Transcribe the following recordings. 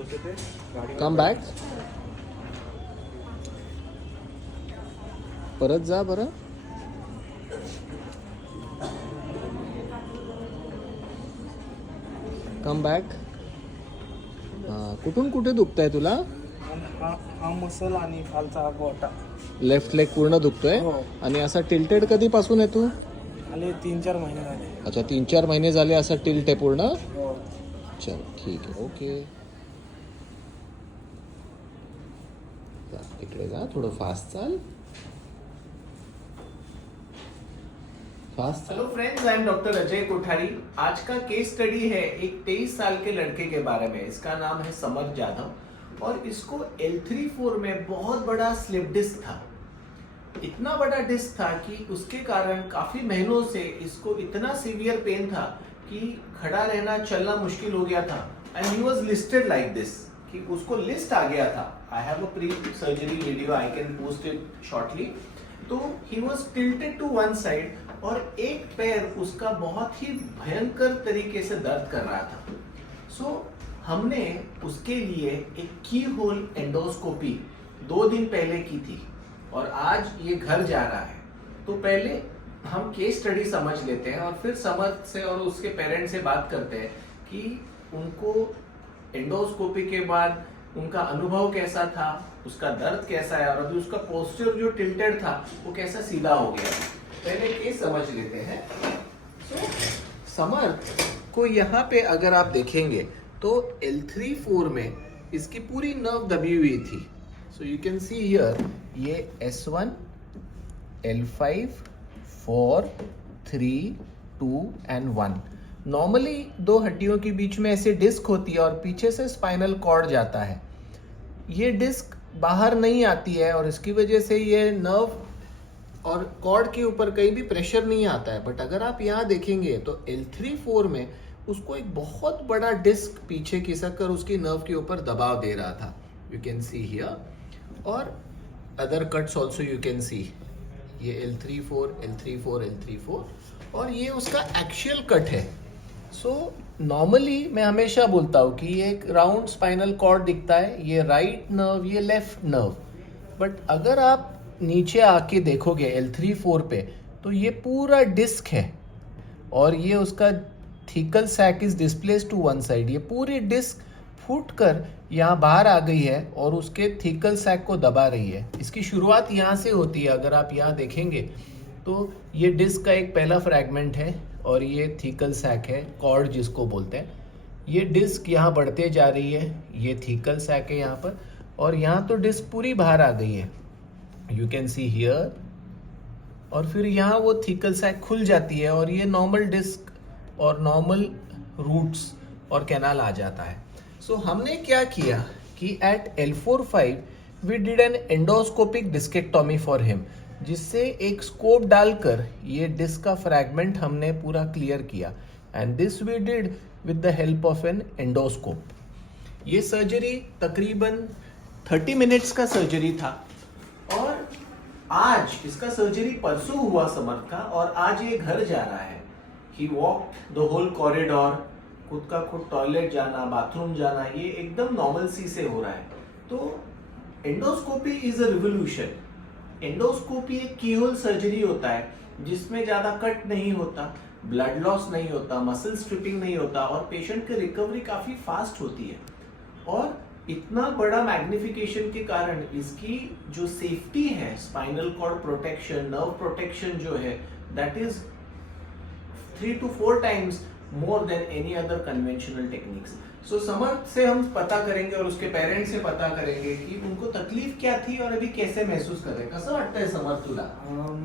Come back. परत जा बरं. Come back. कुठून कुठे दुखतंय तुला? हा मसल आणि खालचा हा गोटा. लेफ्ट लेग पूर्ण दुखतोय. हो. आणि असा टिल्टेड कधीपासून आहे तू? आले 3-4 महिने झाले. अच्छा 3-4 महिने झाले असं टिल्ट आहे पूर्ण. हो. चल ठीक आहे. ओके इकडे जा, थोडं फास्ट चाल. Fast. Hello friends, I am doctor Ajay Kothari. आज का केस स्टडी है एक 23 साल के लड़के के बारे में. इसका नाम है समर जाधव और इसको L3-4 में बहुत बड़ा स्लिप डिस्क था. इतना बड़ा डिस्क था कि उसके कारण काफी महीनों से इसको इतना सीवियर पेन था कि खड़ा रहना चलना मुश्किल हो गया था. And he was listed like this कि उसको लिस्ट आ गया था. I have a pre surgery video, I can post it shortly. तो he was tilted to one side और एक पैर उसका बहुत ही भयंकर तरीके से दर्द कर रहा था. सो हमने उसके लिए एक की होल एंडोस्कोपी 2 दिन पहले की थी और आज ये घर जा रहा है. तो पहले हम केस स्टडी समझ लेते हैं और फिर समर से और उसके पेरेंट्स से बात करते हैं कि उनको एंडोस्कोपी के बाद उनका अनुभव कैसा था, उसका दर्द कैसा है और अभी उसका पोस्चर जो टिल्टेड था वो कैसा सीधा हो गया. पहले केस समझ लेते हैं. समर को यहाँ पे अगर आप देखेंगे तो L3-4 में इसकी पूरी नर्व दबी हुई थी. So you can see here ये S1, L5, 4, 3, 2 एंड 1. नॉर्मली 2 हड्डियों के बीच में ऐसे डिस्क होती है और पीछे से स्पाइनल कॉर्ड जाता है. ये डिस्क बाहर नहीं आती है और इसकी वजह से ये नर्व और कॉर्ड के ऊपर कहीं भी प्रेशर नहीं आता है. बट अगर आप यहाँ देखेंगे तो L3-4 में उसको एक बहुत बड़ा डिस्क पीछे खिसक कर उसकी नर्व के ऊपर दबाव दे रहा था. यू कैन सी हियर और other cuts also you can see. ये L3-4, L3-4, L3-4 और ये उसका एक्शियल कट है. सो नॉर्मली मैं हमेशा बोलता हूँ कि ये एक राउंड स्पाइनल कॉर्ड दिखता है, ये राइट नर्व, ये लेफ्ट नर्व. बट अगर आप नीचे आके देखोगे L3-4 पे तो ये पूरा डिस्क है और ये उसका thecal sac is displaced to one side. ये पूरी डिस्क फूट कर यहाँ बाहर आ गई है और उसके थीकल सैक को दबा रही है. इसकी शुरुआत यहाँ से होती है. अगर आप यहाँ देखेंगे तो ये डिस्क का एक पहला फ्रैगमेंट है और ये थीकल सैक है, कॉर्ड जिसको बोलते हैं. ये डिस्क यहाँ बढ़ते जा रही है, ये थीकल सैक है यहाँ पर और यहाँ तो डिस्क पूरी बाहर आ गई है. यू कैन सी हियर और फिर यहाँ वो थीकल सैक खुल जाती है और ये नॉर्मल डिस्क और नॉर्मल रूट्स और कैनाल आ जाता है. सो हमने क्या किया कि at L4-5 we did an endoscopic discectomy for him, जिससे एक स्कोप डालकर ये डिस्क का फ्रैगमेंट हमने पूरा क्लियर किया. And this we did with the help of an endoscope. ये सर्जरी तकरीबन 30 मिनट्स का सर्जरी था और आज इसका सर्जरी परसों हुआ समर का और आज ये घर जा रहा है. ही वॉक्ड द होल कॉरिडोर, खुद का खुद टॉयलेट जाना, बाथरूम जाना, ये एकदम नॉर्मल सी से हो रहा है. तो endoscopy is a revolution. Endoscopy एक कीहोल सर्जरी होता है जिसमें ज्यादा कट नहीं होता, ब्लड लॉस नहीं होता, मसल स्ट्रिपिंग नहीं होता और पेशेंट की रिकवरी काफी फास्ट होती है. और इतना बड़ा मैग्निफिकेशन के कारण इसकी जो सेफ्टी है, spinal cord protection, nerve protection जो है, that is 3 to 4 times more than any other conventional techniques. So summer से हम पता करेंगे और उसके पेरेंट्स से पता करेंगे कि उनको तकलीफ क्या थी और अभी कैसे महसूस कर रहे हैं. कसं वाटतंय समर तुला?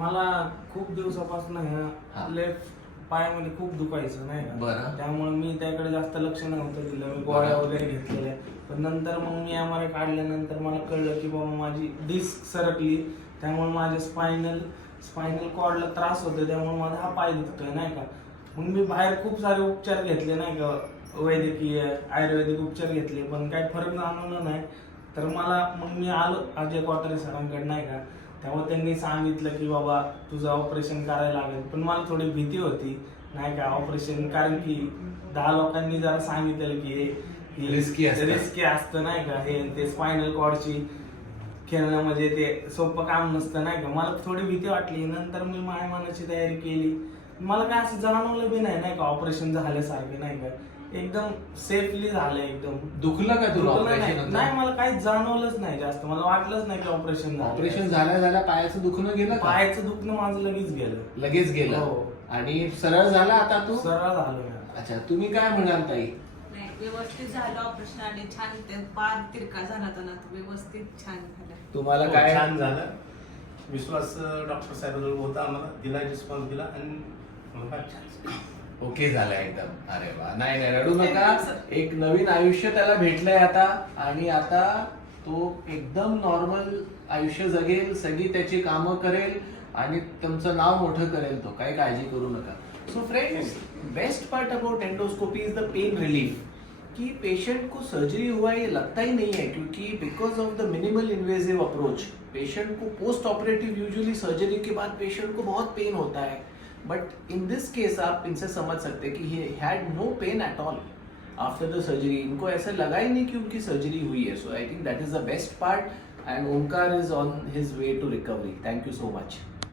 मला खूप दिवसापासून हा. लेफ्ट पायामध्ये खूप दुखायचं नाही का. बरं. त्यामुळे मी त्याकडे जास्त लक्ष नव्हतं दिलं. मी गोळ्या वगैरे घेतलेल्या. पण नंतर मग मी MRI काढल्यानंतर मला कळलं की बाबा माझी डिस्क सरकली, त्यामुळे माझ्या स्पायनल कॉर्डला त्रास होतो, त्यामुळे माझा हा पाय दुखतोय नाही का. मग मी बाहेर खूप सारे उपचार घेतले नाही का, वैद्यकीय आयुर्वेदिक उपचार घेतले, पण काही फरक जाणवला नाही. तर मग मी आलो अजय कोठारे सरांकडे नाही का. त्यामुळे त्यांनी सांगितलं की बाबा तुझं ऑपरेशन करायला लागेल. पण मला थोडी भीती होती नाही का ऑपरेशन, कारण की 10 लोकांनी जरा सांगितलं की Risky असतं. रिस्की असतं नाही का हे ते स्पायनल कॉर्डची खेळणं म्हणजे ते सोपं काम नसतं नाही का. मला थोडी भीती वाटली. नंतर मी मायमानाची तयारी केली. मला काय असं जाणवलं बी नाही का ऑपरेशन झाल्यासारखं नाही का. एकदम सेफली झालं एकदम. दुखलं का तुला दुखलं ऑपरेशन नाही. नंतर? नाही मला काही जाणवलंच नाही जास्त. मला वाटलंच नाही की ऑपरेशन ऑपरेशन झाल्या पायाचं दुखणं गेलं का? पायाचं दुखणं माझं लगेच गेलं. लगेच गेलं हो. आणि सरळ झाला आता तू? सरळ झालं. अच्छा, तुम्ही काय म्हणाल ताई? नाही, व्यवस्थित झालं ऑपरेशन आणि छान ते पार तिरका झाला होता ना तो व्यवस्थित छान झाला. तुम्हाला हो, काय छान झालं. विश्वास डॉक्टर साहेबांवर होता, आम्हाला दिला, रिस्पॉन्स दिला आणि मला फार छान झालं. ओके झालं एकदम? अरे वा, नाही नाही रडू नका. एक नवीन आयुष्य त्याला भेटलंय आता आणि आता तो एकदम नॉर्मल आयुष्य जगेल, सगळी त्याची कामं करेल आणि तुमचं नाव मोठं करेल तो. काही काळजी करू नका. So friends, best part about endoscopy is the pain relief. कि पेशेंट को सर्जरी हुआ ये लगता ही नहीं है, क्योंकि because of the minimal invasive approach patient को पोस्ट ऑपरेटिव यूजुअली सर्जरी के बाद पेशेंट को बहुत पेन होता है, बट इन दिस केस आप इनसे समझ सकते हैं कि he had no pain at all after the surgery. इनको ऐसा लगा ही नहीं कि उनकी सर्जरी हुई है. So I think that is the best part and Omkar is on his way to recovery. Thank you so much.